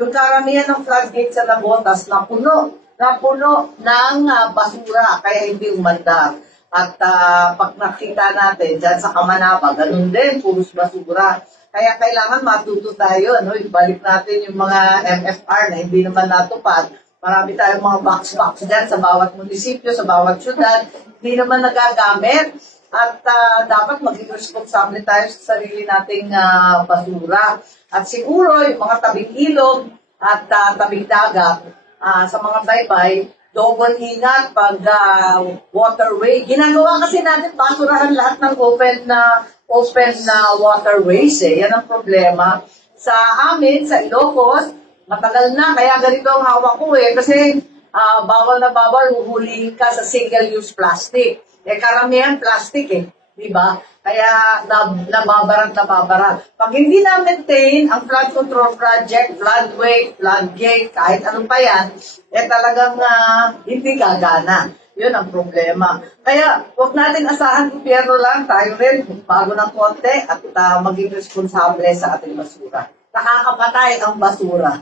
yung karamihan ng floodgate sa Nabotas na puno ng basura, kaya hindi umandar. At pag nakita natin dyan sa Kamanaba, ganun din, puros basura. Kaya kailangan matuto tayo, no? Ibalik natin yung mga MFR na hindi naman natupad. Marami tayong mga box-box dyan sa bawat munisipyo, sa bawat syudad, hindi naman nagagamit. At dapat maging responsable tayo sa sarili nating basura. At siguro, yung mga tabing ilog at tabing dagat, sa mga baybay, double ingat pag waterway. Ginagawa kasi natin basurahan lahat ng open na waterways eh. Yan ang problema. Sa amin, sa Ilocos, matagal na, kaya ganito ang hawak ko eh. Kasi bawal na bawal, huhulihin ka sa single-use plastic. Eh karamihan plastic eh. Diba? Kaya nababarat. Pag hindi na-maintain ang flood control project, floodway, floodgate, kahit anong pa yan, eh talagang hindi gagana. Yun ang problema. Kaya huwag natin asahan gobyerno lang, tayo rin, bago ng konti at maging responsable sa ating basura. Nakakapatay ang basura.